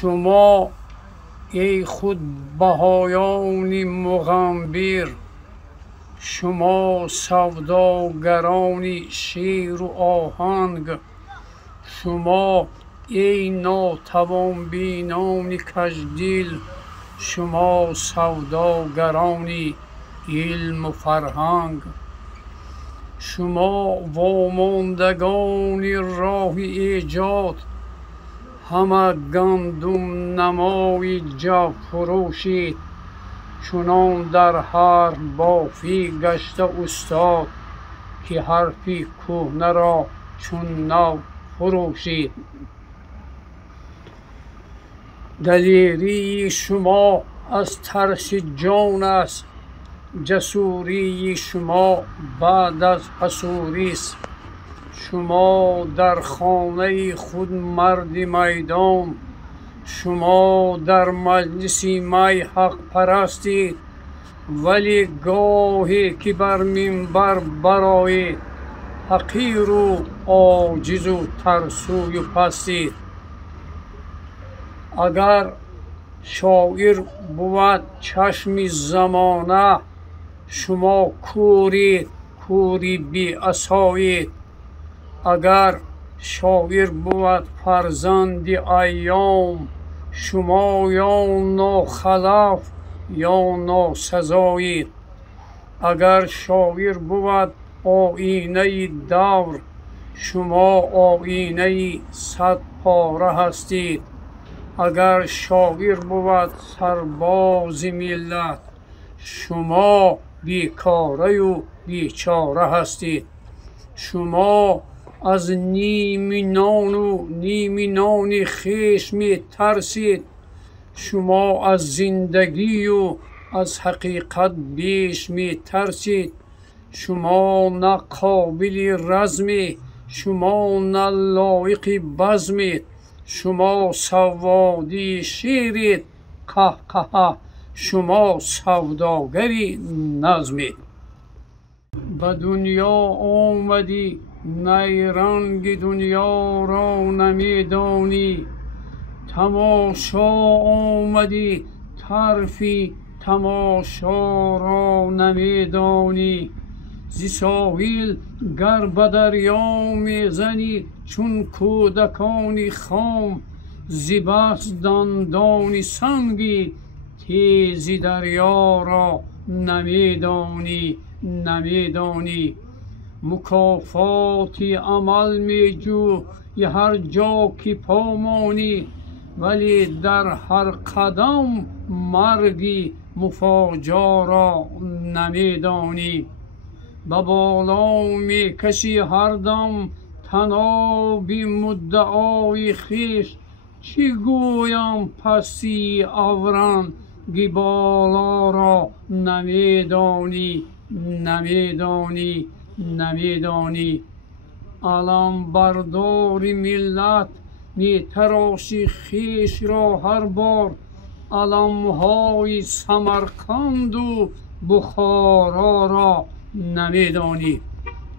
شما ای خود بهایان مغنبیر، شما سوداگران شعر و آهنگ، شما ای ناتوان بینان کژدل، شما سوداگران علم و فرهنگ، شما واماندگان راه ایجاد، همه گندم نمای جو فروشید، چنان در هر بافی گشته استاد، که حرفی کهنه را چون نو فروشید. دلیری شما از ترس جان است، جسوری شما بعد از حصوری است. شما در خانه خود مرد میدان، شما در مجلس می حق پرستید، ولی گاهی که بر منبر برآیید، حقیر و عاجز و ترسوی و پستید. اگر شاعر بود چشم زمانه، شما کورید، کوری بی عصایید. اگر شاعر بود فرزند ایام، شما یا ناخلف یا ناسزایید. اگر شاعر بود آیینه دور، شما آیینه صد پاره هستید. اگر شاعر بود سرباز ملت، شما بیکاره و بیچاره هستید. شما از نیم نان و نیم نان خویش می ترسید، شما از زندگی و از حقیقت بیش می ترسید. شما نه قابل رزمی، شما نه لایق بزمید. شما سوادی شیرید، قهقه، شما سوداگری نظمید. به دنیا آمدی نیرنگ دنیا را نمیدانی، تماشا آمدی طرفی تماشا را نمیدانی. ز ساحل گر به دریا میزنی چون کودکان خام، ز بس دندان سنگی تیز دریا را نمیدانی. مکافات عمل می جو هر جا که پامانی، ولی در هر قدم مرگی مفاجا را نمیدانی. به بالا می کشی هر دم طناب مدعای خویش، چی گویم پستی اورنگ بالا را نمیدانی. علم بردار ملت می تراشی خویش را هر بار، علمهای سمرقند و بخارا را نمیدانی.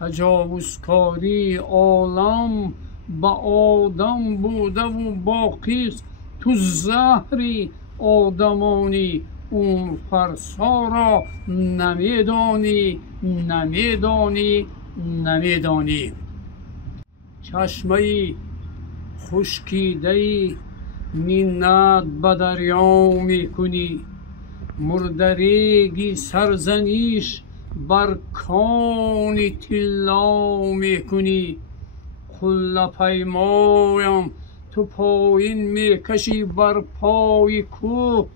تجاوزکاری عالم به آدم بوده و باقیست، تو زهری آدمانی اون فرسا را نمیدانی. چشمه خشکیده منت به دریا میکنی، مردریگی سرزنش بر کان طلا میکنی. قله پیمایم تو پایین میکشی بر پای کوه،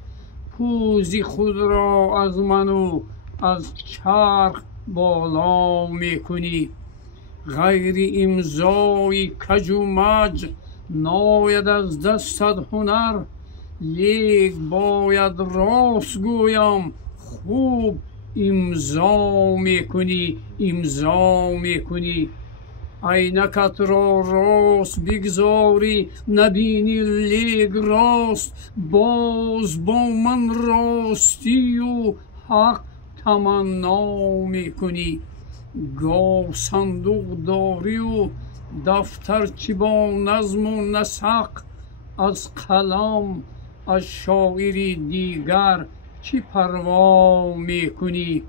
پوزی خود را از من و از چرخ بالا میکنی. غیر امضای کج و مج ناید از دستت هنر، لیک باید راست گویم خوب امضا میکنی. عینکت را راست بگذاری نبینی لیک راست، باز با من راستی و حق تمنا میکنی. گاه صندوق داری و دفترچه با نظم و نسق، از کلام از شاعری دیگر چی پروا میکنی؟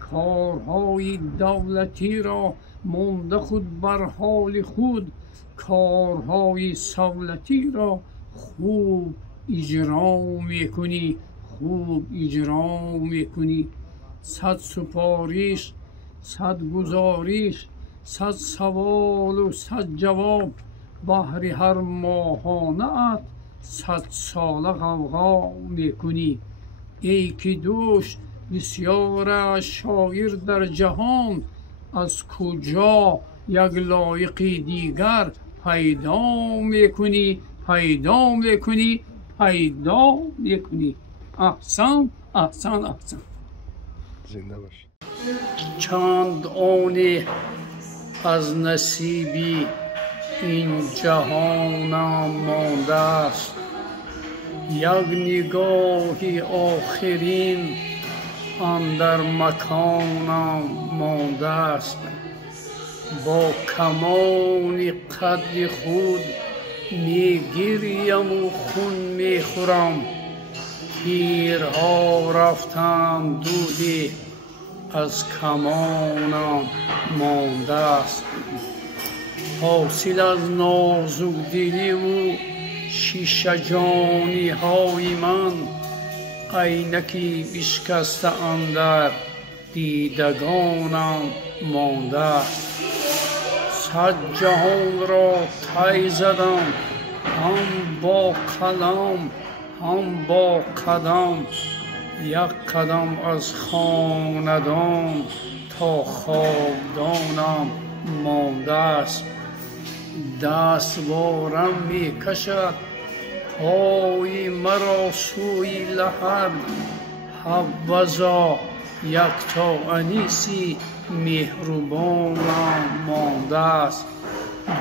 کارهای دولتی را مانده خود بر حال خود، کارهای سولتی را خوب اجرا میکنی، خوب اجرا میکنی. صد سپارش، صد گزارش، صد سوال و صد جواب، بهر هر ماهانه ات 100 ساله غوغا میکنی. ای که دوش بسیار شاعر در جهان، از کجا یک لایق دیگر پیدا میکنی، پیدا میکنی، پیدا میکنی. احسن، احسن، احسن. زنده باش. چند آن از نصیبی این جهانم مانده است، یک نگاهی آخرین اندر مکانم مانده است. با کمان قد خود میگریم و خون میخورم، تیرها رفتند دودی از کمانم مانده است. حاصل از نازک دلی و شیشه جانی های من، عینکی بشکسته اندر دیدگانم مانده است. 100 جهان را طی زدم، هم با قلم هم با قدم، یک قدم از خاندان تا خاکدانم مانده است. دست بارم می کشد پای مرا سوی لحد، حبذا یکتا انیسی مهربانم مانده است.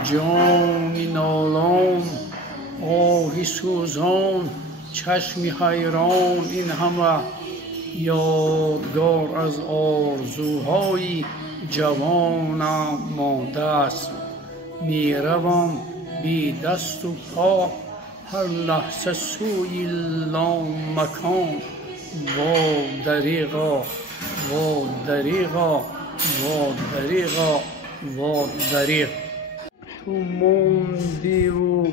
جان نالان، آه سوزان، چشم حیران، این همه یادگار از آرزوهای جوانم مانده است. می روم بی دست و پا هر لحظه سوی لامکان، وا دریغا، وا دریغا، وا دریغا، وا دریغ. تو موندی و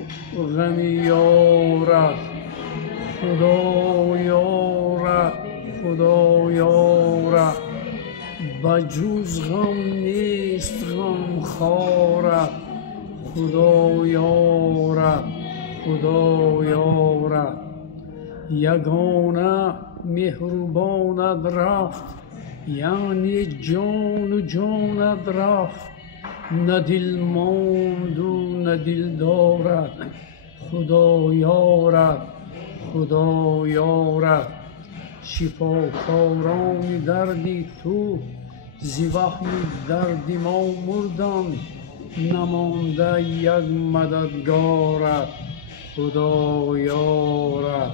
غم یارت، خدا یارت، خدا یارت، بجوز غم نیست غم خارت، خدا یارت، خدا یارت. یگانه مهربانت رفت، یعنی جان و جانت رفت، نه دل ماند و نه دل دارد، خدا یارت، خدا یارت. شفاکاران دردی تو، زی وهم درد ما مردند، نمانده یک مددگارت، خدا یارت،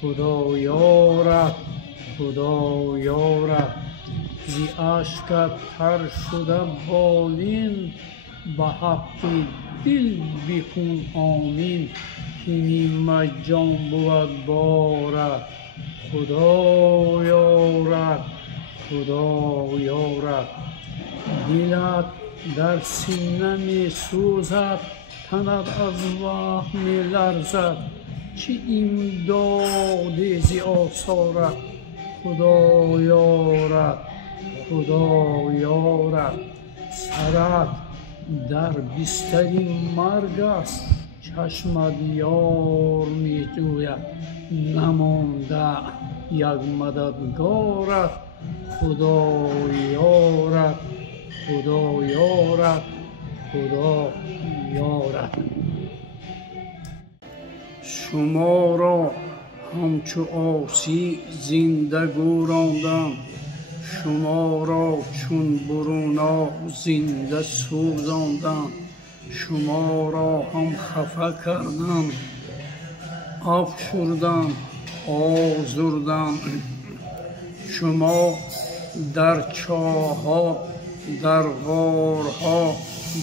خدا یارت، خدا یارت. زی اشکت تر شده بالین، به حق دل بکن آمین، که نیم جان بود بارت، خدا یارت، خدا یارت. دلت در سینه می سوزد، تنت از وهم می لرزد، چه امداد ز آثارت، خدا یارت، خدا یارت. سرت در بستر مرگ است، چشمت یار می جوید، نمانده یک مددگارت، خدا یارت، خدا یارت، خدا یارت. شما را همچو عاصی زنده گوراندم، شما را چون برونا زنده سوزاندم، شما را هم خفه کردم، افشردم، آزردم. شما در چاه‌ها، در غارها،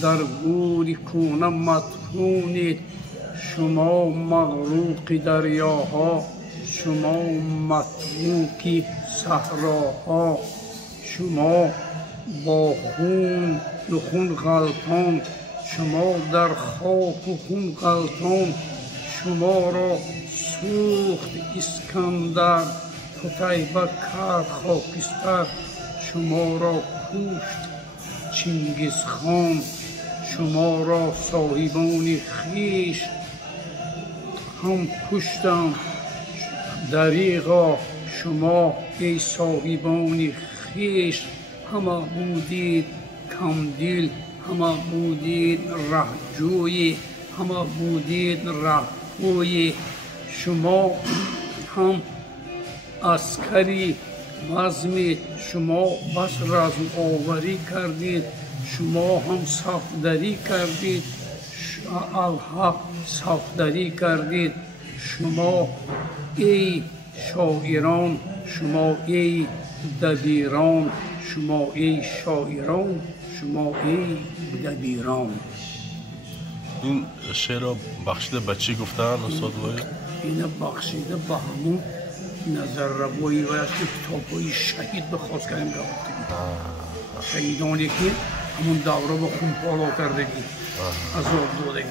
در گور کونه مدفونید، شما مغرق دریاها، شما متروک صحراها، شما با خون و خون غلطان، شما در خاک و خون غلطان، شما را سوخت اسکندر، قتیبه کرد خاکستر، شما را کشت چنگیز خان، شما را صاحبان خویش هم کشتند. دریغا شما ای صاحبان خویش همه بودید کمدل، همه بودید رهجوی، همه بودید رهپوی. شما هم عسکری مزمید، شما بس رزم آوری کردید، شما هم صفدری کردید، الحق صفدری کردید. شما ای شاعران، شما ای دبیران، شما ای شاعران، شما ای دبیران. این شعر را بخشیده به چی گفتن استاد وای؟ اینه بخشیده به همون نظر روایی و از کتاب‌های شهید به خواست کردیم گفتگی، شهیدانی که همون دوره به خون پالا کردگی، عذاب دادگی.